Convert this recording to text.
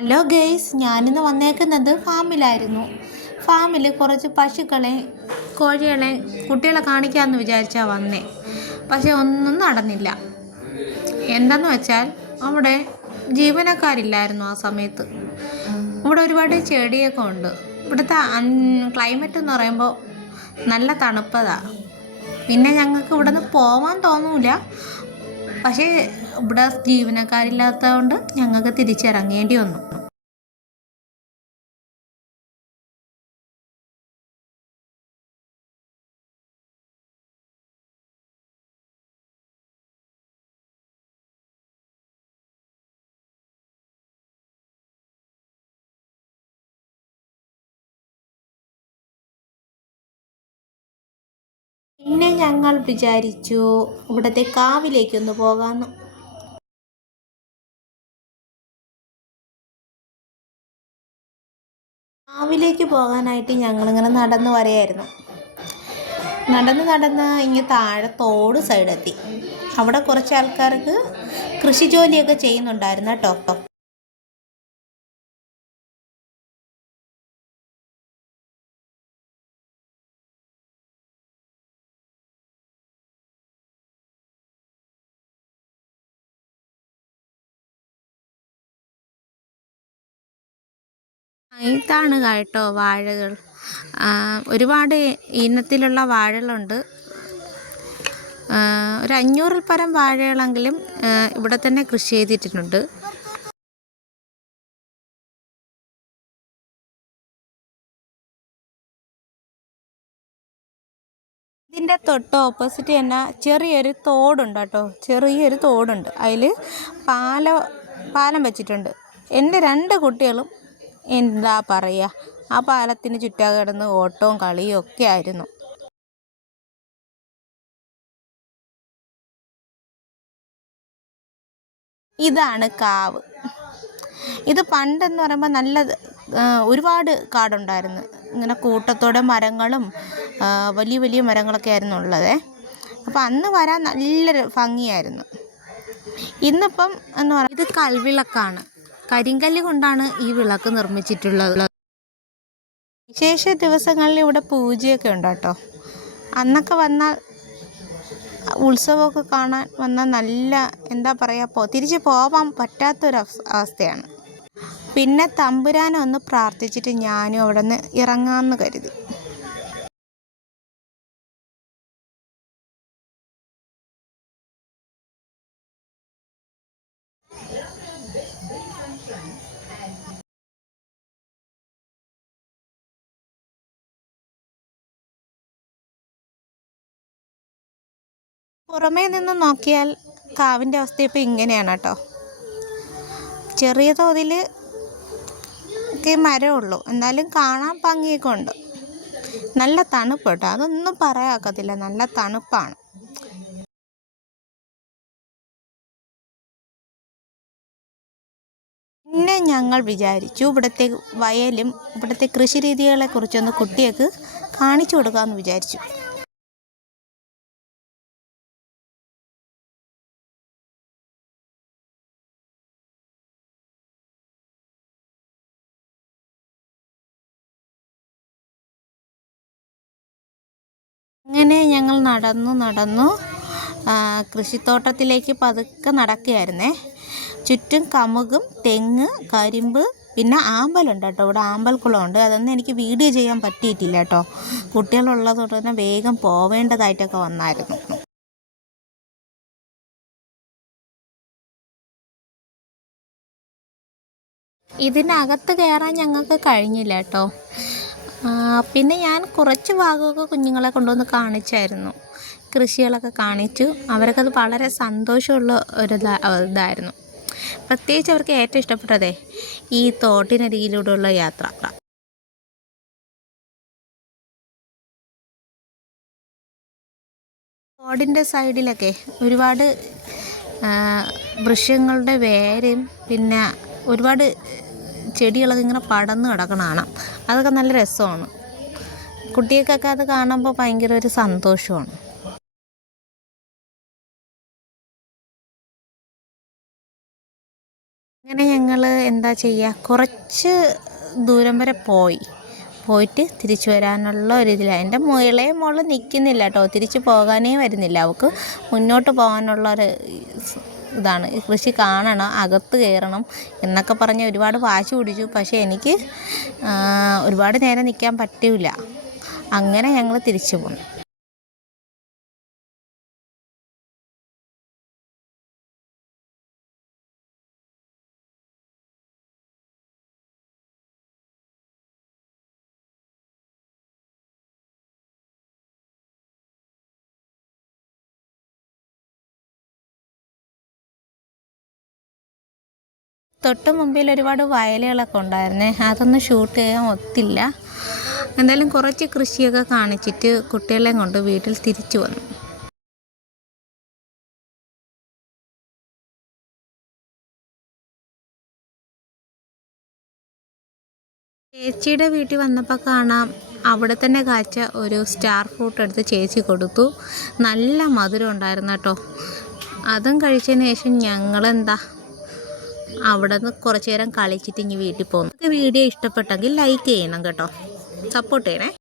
Hello guys, ഞാനിന്ന് വന്നേക്കുന്നത് ഫാമിലായിരുന്നു. ഫാമിൽ കുറച്ച് പശുക്കളെ, കോഴികളെ, കുട്ടികളെ കാണിക്കാമെന്ന് വിചാരിച്ചാൽ വന്നേ. പക്ഷെ ഒന്നും നടന്നില്ല. എന്താന്ന് വെച്ചാൽ അവിടെ ജീവനക്കാരില്ലായിരുന്നു ആ സമയത്ത്. ഇവിടെ ഒരുപാട് ചെടിയൊക്കെ ഉണ്ട്. ഇവിടുത്തെ ക്ലൈമറ്റ് എന്ന് പറയുമ്പോൾ നല്ല തണുപ്പതാണ്. പിന്നെ ഞങ്ങൾക്ക് ഇവിടെ നിന്ന് പോവാൻ തോന്നൂല. പക്ഷേ ഇവിടെ ജീവനക്കാരില്ലാത്തത് കൊണ്ട് ഞങ്ങൾക്ക് തിരിച്ചിറങ്ങേണ്ടി വന്നു. പിന്നെ ഞങ്ങൾ വിചാരിച്ചു ഇവിടുത്തെ കാവിലേക്കൊന്ന് പോകാമെന്ന്. കാവിലേക്ക് പോകാനായിട്ട് ഞങ്ങളിങ്ങനെ നടന്ന് വരെയായിരുന്നു. നടന്ന് ഇങ്ങനെ താഴെ തോട് സൈഡെത്തി. അവിടെ കുറച്ച് ആൾക്കാർക്ക് കൃഷി ജോലിയൊക്കെ ചെയ്യുന്നുണ്ടായിരുന്നു കേട്ടോ. ഇതാണ് കേട്ടോ വാഴകൾ. ഒരുപാട് ഇനത്തിലുള്ള വാഴകളുണ്ട്. ഒരു 500-ൽ പരം വാഴകളെങ്കിലും ഇവിടെ തന്നെ കൃഷി ചെയ്തിട്ടുണ്ട്. ഇതിൻ്റെ തൊട്ട് ഓപ്പോസിറ്റ് തന്നെ ചെറിയൊരു തോടുണ്ട് കേട്ടോ. ചെറിയൊരു തോടുണ്ട്. അതിൽ പാലം വെച്ചിട്ടുണ്ട്. എൻ്റെ 2 കുട്ടികളും എന്താ പറയുക, ആ പാലത്തിന് ചുറ്റാ കിടന്ന് ഓട്ടവും കളിയും ഒക്കെ ആയിരുന്നു. ഇതാണ് കാവ്. ഇത് പണ്ടെന്ന് പറയുമ്പോൾ നല്ല ഒരുപാട് കാടുണ്ടായിരുന്നു. ഇങ്ങനെ കൂട്ടത്തോടെ മരങ്ങളും വലിയ വലിയ മരങ്ങളൊക്കെ ആയിരുന്നു ഉള്ളത്. അപ്പോൾ അന്ന് വരാൻ നല്ലൊരു ഭംഗിയായിരുന്നു. ഇന്നിപ്പം എന്ന് പറയുന്നത് ഇത് കൽവിളക്കാണ്. കരിങ്കല്ല് കൊണ്ടാണ് ഈ വിളക്ക് നിർമ്മിച്ചിട്ടുള്ളത്. വിശേഷ ദിവസങ്ങളിൽ ഇവിടെ പൂജയൊക്കെ ഉണ്ട് കേട്ടോ. അന്നൊക്കെ വന്നാൽ ഉത്സവമൊക്കെ കാണാൻ വന്നാൽ നല്ല എന്താ പറയുക, തിരിച്ച് പോകാൻ പറ്റാത്തൊരു അവസ്ഥയാണ്. പിന്നെ തമ്പുരാനെ ഒന്ന് പ്രാർത്ഥിച്ചിട്ട് ഞാനും അവിടെ നിന്ന് ഇറങ്ങാമെന്ന് കരുതി. പുറമേ നിന്ന് നോക്കിയാൽ കാവിൻ്റെ അവസ്ഥ ഇപ്പോൾ ഇങ്ങനെയാണ് കേട്ടോ. ചെറിയ തോതിൽ ഒക്കെ മരമുള്ളൂ, എന്നാലും കാണാൻ ഭംഗിയൊക്കെ ഉണ്ട്. നല്ല തണുപ്പ് കേട്ടോ, അതൊന്നും പറയാക്കത്തില്ല, നല്ല തണുപ്പാണ്. പിന്നെ ഞങ്ങൾ വിചാരിച്ചു ഇവിടുത്തെ വയലും ഇവിടുത്തെ കൃഷി രീതികളെ കുറിച്ചൊന്ന് കുട്ടികൾക്ക് കാണിച്ചു കൊടുക്കാമെന്ന് വിചാരിച്ചു. അങ്ങനെ ഞങ്ങൾ നടന്നു കൃഷിത്തോട്ടത്തിലേക്ക് പതുക്കെ നടക്കുകയായിരുന്നേ. ചുറ്റും കമുകും, തെങ്ങ്, കരിമ്പ്, പിന്നെ ആമ്പലുണ്ട് കേട്ടോ. ഇവിടെ ആമ്പൽക്കുളമുണ്ട്. അതൊന്നും എനിക്ക് വീഡിയോ ചെയ്യാൻ പറ്റിയിട്ടില്ല കേട്ടോ. കുട്ടികളുള്ളതുകൊണ്ട് തന്നെ വേഗം പോവേണ്ടതായിട്ടൊക്കെ വന്നായിരുന്നു. ഇതിനകത്ത് കയറാൻ ഞങ്ങൾക്ക് കഴിഞ്ഞില്ല കേട്ടോ. പിന്നെ ഞാൻ കുറച്ച് ഭാഗമൊക്കെ കുഞ്ഞുങ്ങളെ കൊണ്ടുവന്ന് കാണിച്ചായിരുന്നു. കൃഷികളൊക്കെ കാണിച്ചു. അവർക്കത് വളരെ സന്തോഷമുള്ള ഒരു ഇതായിരുന്നു. പ്രത്യേകിച്ച് അവർക്ക് ഏറ്റവും ഇഷ്ടപ്പെട്ടതേ ഈ തോട്ടിനരികിലൂടെയുള്ള യാത്ര. തോടിൻ്റെ സൈഡിലൊക്കെ ഒരുപാട് വൃക്ഷങ്ങളുടെ വേരും പിന്നെ ഒരുപാട് ചെടികളൊക്കെ ഇങ്ങനെ പടർന്ന് കിടക്കണം കാണാം. അതൊക്കെ നല്ല രസമാണ്. കുട്ടികൾക്കൊക്കെ അത് കാണുമ്പോൾ ഭയങ്കര ഒരു സന്തോഷമാണ്. അങ്ങനെ ഞങ്ങൾ എന്താ ചെയ്യുക, കുറച്ച് ദൂരം വരെ പോയിട്ട് തിരിച്ചു വരാനുള്ള ഒരു ഇതിലാണ്. എൻ്റെ ഇളയ മോള് നിൽക്കുന്നില്ല കേട്ടോ, തിരിച്ച് പോകാനേ വരുന്നില്ല. അവൾക്ക് മുന്നോട്ട് പോകാനുള്ള ഒരു ഇതാണ്, കൃഷി കാണണം, അകത്ത് കയറണം എന്നൊക്കെ പറഞ്ഞ് ഒരുപാട് വാശി പിടിച്ചു. പക്ഷേ എനിക്ക് ഒരുപാട് നേരം നിൽക്കാൻ പറ്റില്ല. അങ്ങനെ ഞങ്ങൾ തിരിച്ചു പോന്നു. തൊട്ട് മുമ്പിൽ ഒരുപാട് വയലുകളൊക്കെ ഉണ്ടായിരുന്നേ, അതൊന്നും ഷൂട്ട് ചെയ്യാൻ ഒത്തില്ല. എന്തായാലും കുറച്ച് കൃഷിയൊക്കെ കാണിച്ചിട്ട് കുട്ടികളെയും കൊണ്ട് വീട്ടിൽ തിരിച്ചു വന്നു. ചേച്ചിയുടെ വീട്ടിൽ വന്നപ്പോൾ കാണാം, അവിടെ തന്നെ കാച്ച ഒരു സ്റ്റാർ ഫ്രൂട്ട് എടുത്ത് ചേച്ചി കൊടുത്തു. നല്ല മധുരം ഉണ്ടായിരുന്നു കേട്ടോ. അതും കഴിച്ചതിന് ശേഷം ഞങ്ങളെന്താ അവിടെ നിന്ന് കുറച്ച് നേരം കളിച്ചിട്ട് ഇനി വീട്ടിൽ പോകുന്നു. വീഡിയോ ഇഷ്ടപ്പെട്ടെങ്കിൽ ലൈക്ക് ചെയ്യണം കേട്ടോ, സപ്പോർട്ട് ചെയ്യണേ.